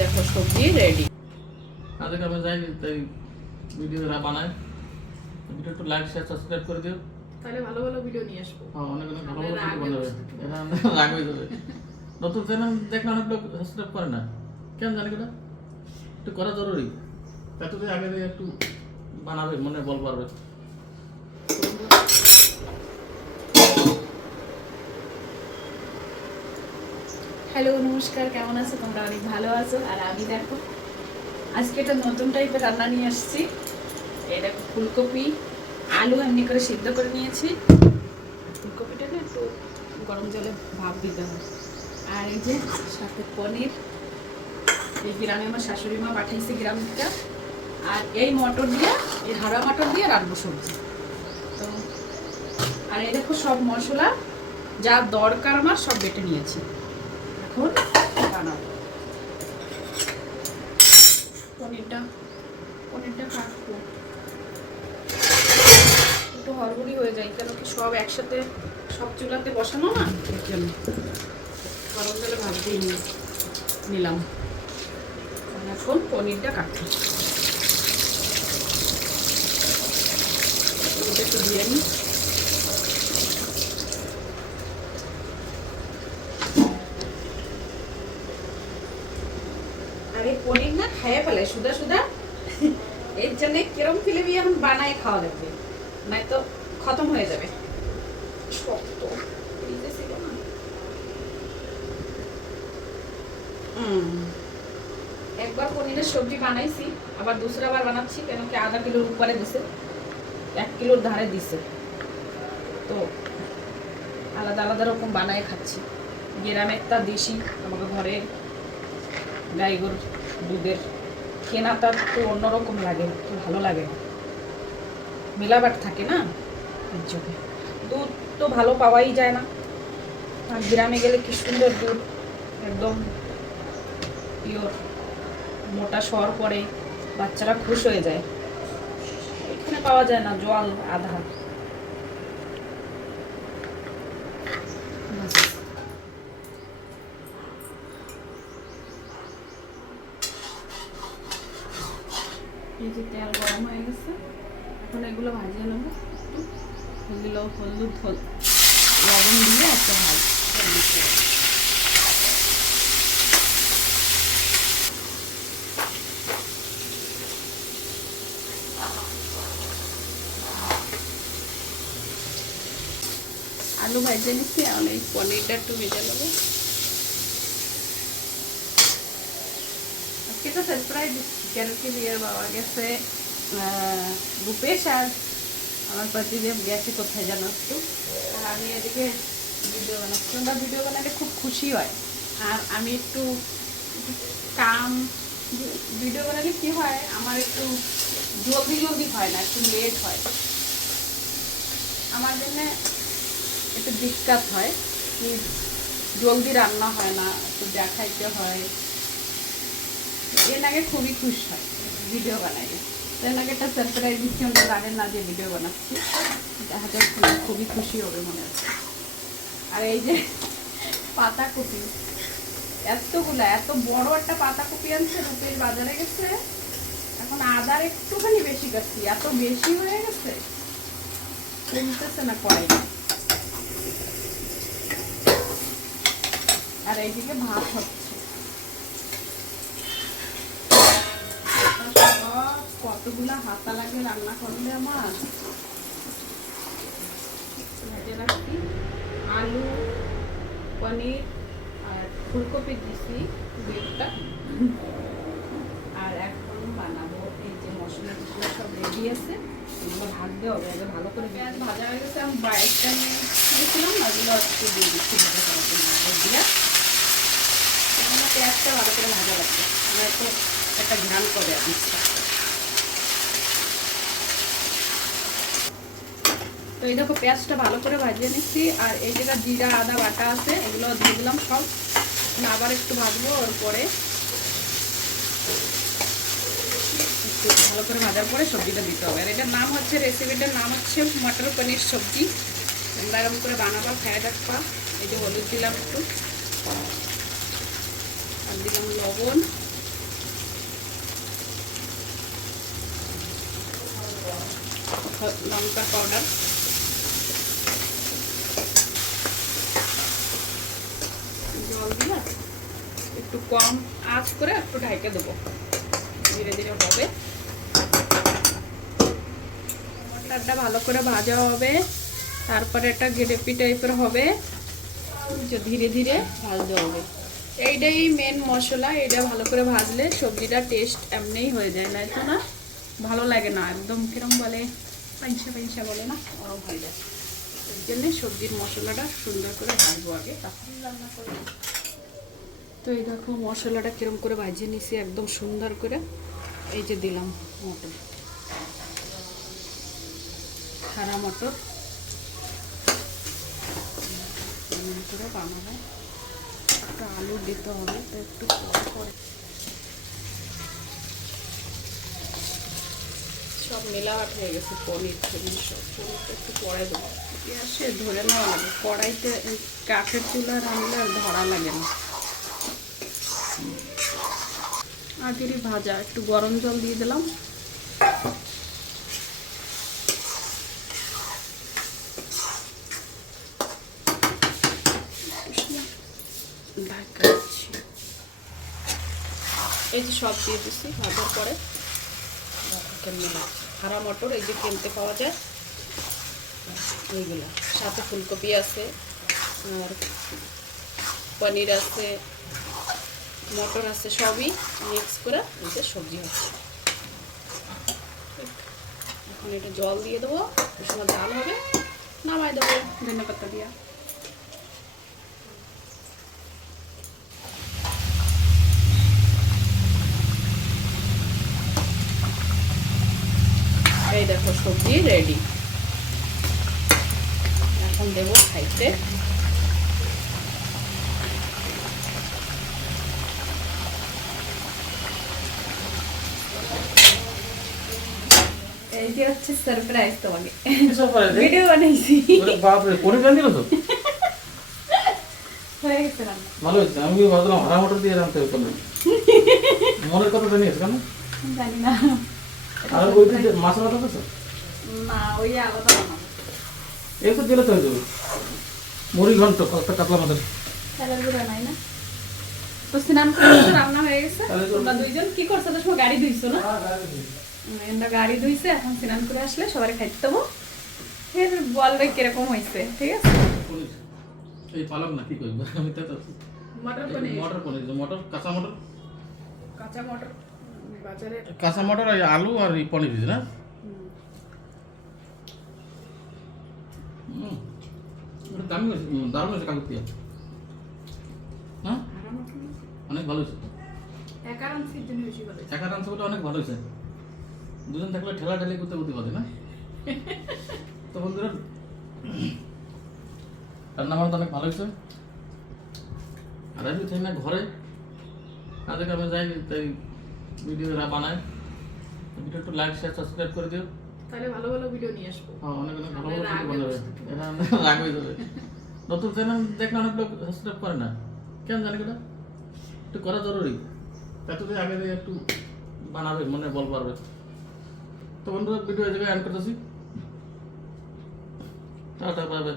দেখো সবজি রেডি। আজকে আমি যাই তাই ভিডিওটা বানাই, ভিডিও একটু লাইক শেয়ার সাবস্ক্রাইব করে দিও, তাহলে ভালো ভালো ভিডিও নিয়ে আসবো। হ্যাঁ অনেক অনেক ভালো ভালো ভিডিও বানাবে, এটা রাগ হয়ে যাবে। নতুন চ্যানেল দেখলে অনেক লোক সাবস্ক্রাইব করে না, কেন জানি না, একটু করা জরুরি, তাতে তো আগে দিয়ে একটু বানাবে, মনে বল পারবে। হ্যালো নমস্কার, কেমন আছো তোমরা? অনেক ভালো আছো। আর আমি দেখো আজকে একটা নতুন টাইপের রান্না নিয়ে আসছি। এই দেখো ফুলকপি আলু এমনি করে সিদ্ধ করে নিয়েছি। ফুলকপিটাকে একটু গরম জলে ভাপ দিতে হবে। আর এই যে সাথে পনির, এই গ্রামে আমার শাশুড়ি মা পাঠাইছে গ্রামটা। আর এই মটর দিয়ে, এই হারা মটর দিয়ে রাখবো সবজি। তো আর এই দেখো সব মশলা যা দরকার আমার সব বেটে নিয়েছি। এখন বানাবো পনিরটা কাটবো, একটু হড়বড়ি হয়ে যায়, কেন কি সব একসাথে সব চুলাতে বসানো না, এর জন্য গরম জলে ভাত দিয়ে নিলাম। এখন পনিরটা কাটবো, একটু দিয়ে নিই। আর এই পনির না খাইয়ে ফেলে সুদা সুদা, এর জন্য কিরম ফিলিপি এখন বানাই খাওয়া লাগবে, নাই তো খতম হয়ে যাবে। শক্ত ছিল না। একবার পনিরের সবজি বানাইছি, আবার দুসরা বার বানাচ্ছি, কেন কি আধা কিলোর উপরে দিছে, 1 কিলোর ধারে দিছে, তো আলাদা আলাদা রকম বানায় খাচ্ছি। গ্রামে একটা দেশি আমাকে ঘরে গাই গরুর দুধের কেনাটা তো অন্যরকম লাগে, তো ভালো লাগে, মেলাবার থাকে না, এর জন্য দুধ তো ভালো পাওয়াই যায় না। আর গ্রামে গেলে কি সুন্দর দুধ, একদম পিওর, মোটা সর পরে বাচ্চারা খুশ হয়ে যায়। এখানে পাওয়া যায় না, জল আধা। এই যে তেল গরম হয়ে গেছে, এখন এগুলো ভাজিয়ে নেবো। হলুদ লবণ দিয়ে একটা ভাজ। আলু ভাজে নিচ্ছি, এখন এই পনিরটা একটু ভেজে নেবো। আজকে তো সারপ্রাইজ দিচ্ছি, কেন কি বিয়ের বাবা গেছে ভূপেশ, আর আমার প্রতিদেব গেছে কোথায় জানো একটু, আর আমি এদিকে ভিডিও বানাচ্ছি। ওরা ভিডিও বানালে খুব খুশি হয়, আর আমি একটু কাম ভিডিও বানালে কি হয়, আমার একটু জলদি হয় না, একটু লেট হয়, আমার জন্য একটু দিক্কত হয়, কি জলদি রান্না হয় না, একটু দেখাইতে হয়। এর আগে খুবই খুশি হয় ভিডিও বানাইলে, এর আগে একটা সারপ্রাইজ দিচ্ছি, আমরা জানেন না যে ভিডিও বানাচ্ছি, দেখা যায় খুবই খুশি হবে মনে হচ্ছে। আর এই যে পাতাকপি, এতগুলা, এত বড় একটা পাতাকপি আনছে, রূপের বাজারে গেছে, এখন আদার একটুখানি বেশি কাটছি, এত বেশি হয়ে গেছে, কমতেছে না কড়াইটা। আর এইদিকে ভাত হচ্ছে, কতগুলা হাতা লাগে রান্না করলে আমার। ভেজে রাখছি আলু, পনির আর ফুলকপি দিছি দুইটা, আর এখন বানাবো। এই যে মশলা টসলা সব রেডি আছে, এগুলো ভাজতে হবে। আগে ভালো করে পেঁয়াজ ভাজা হয়ে গেছে, আমি বাইকটা নিয়েছিলাম, ওগুলো একটু দিয়ে দিচ্ছি ভাজা করার জন্য। আগে দিয়ে পেঁয়াজটা ভালো করে ভাজা লাগবে, আমার একটু একটা ঘ্রাণ করে দিচ্ছি। তো এই দেখো পেঁয়াজটা ভালো করে ভাজিয়ে নিচ্ছি, আর এই যেটা জিরা আদা বাটা আছে এগুলো দিয়ে দিলাম সব, আবার একটু ভাজবো। ওর পরে একটু ভালো করে ভাজার পরে সবজিটা দিতে হবে। আর এটার নাম হচ্ছে, রেসিপিটার নাম হচ্ছে মটর পনির সবজি। তোমরা এরকম করে বানাবা, খায় দেখবা। এই যে হলুদ দিলাম একটু, আর দিলাম লবণ, লঙ্কার পাউডার, জল দিয়ে একটু কম আঁচ করে একটু ঢাইকে দেবো, ধীরে ধীরে হবে। মটরটা ভালো করে ভাজা হবে, তারপরে একটা গ্রেভি টাইপের হবে, যে ধীরে ধীরে ভাজতে হবে। এইটাই মেন মশলা, এটা ভালো করে ভাজলে সবজিটা টেস্ট এমনিই হয়ে যায়, নাই তো না ভালো লাগে না, একদম কিরম বলে পাইনসা পাইনসা বলে না, ওরম হয়ে যায়। ওই জন্যে সবজির মশলাটা সুন্দর করে ভাজবো আগে, তারপর রান্না করবো। তো এই দেখো মশলাটা কিরম করে ভাজিয়ে নিছি একদম সুন্দর করে। এই যে দিলাম মটর, খাড়া মটর করে বানাবো। একটা আলু দিতে হবে, তো একটু পরে সব মেলাহাট হয়ে গেছে, পনির ফনির সব। পনিরটা একটু পরে দেবো, গ্যাসে ধরে নেওয়া লাগে, কড়াইতে কাঠের চুলা রান্নালে আর ধরা লাগে না। আগেরই ভাজা, একটু গরম জল দিয়ে দিলাম। এই যে সব দিয়ে দিচ্ছি ভাজার পরে। কেমন লাগছে খাড়া মটর, এই যে কিনতে পাওয়া যায় এইগুলো, সাথে ফুলকপি আছে আর পনির আছে, মটর আছে, সবই মিক্স করে এই যে সবজি হচ্ছে। এখন এটা জল দিয়ে দেবো, ওই সময় ডাল হবে, নামাই দেবো ধনে পাতা দিয়া। এই দেখো সবজি রেডি, এখন দেবো খাইতে। এই যে হচ্ছে সারপ্রাইজ তোমাকে, ভিডিও বানাইছি। বাপ রে, পনির রান্না দিল তো হয়ে গেছে রান্না, ভালো হয়েছে। আমি ভাবলাম হারা মটর দিয়ে রান্না করলাম, মনের কথা জানিয়েছে কেন জানি না। আর ওই যে মশলা তো আছে না, ওই আলাদা বানাবো। এই তো দিলে তো হয়ে যাবে। মুড়ি ঘন্ট একটা কাতলা মাছের তেলের গুঁড়া নাই না, তো স্নান করে রান্না হয়ে গেছে। তোমরা দুইজন কি করছো? তো সময় গাড়ি ধুইছো না? আমরা গাড়ি ধুইছে, এখন স্নান করে আসলে সবাই খাইতে দেবো, ফের বলবে কিরকম হয়েছে, ঠিক আছে? এই পালক না কি করবো আমি তো মটর পনির, মটর পনির, মটর কাঁচা মটর, কাঁচা মটর বাজারে, কাঁচা মটর আর আলু আর এই পনির দিয়েছে না। দামি হয়েছে, দারুণ হয়েছে কাকু দিয়ে। হ্যাঁ অনেক ভালো হয়েছে, একা রান্না বলে অনেক ভালো হয়েছে। দুজন থাকলে ঠেলা ঠেলি করতে করতে পারে না। তো বন্ধুরা রান্না বান্না অনেক ভালো হয়েছে। আর আমি চাই না ঘরে কাজে কামে যাই, তাই ভিডিও বানায়। ভিডিও একটু লাইক শেয়ার সাবস্ক্রাইব করে দিও, তাহলে ভালো ভালো ভিডিও নিয়ে আসবো। হ্যাঁ অনেক অনেক ভালো ভালো ভিডিও বানাবে, এটা রাগ হয়ে যাবে। নতুন চ্যানেল দেখলে অনেক লোক সাবস্ক্রাইব করে না, কেন জানি এটা একটু করা জরুরি, তাতে তো আগে একটু বানাবে, মনে বল পারবে। তো বন্ধুরা ভিডিও এই জায়গায় এন্ড করতেছি, টাটা বাই বাই।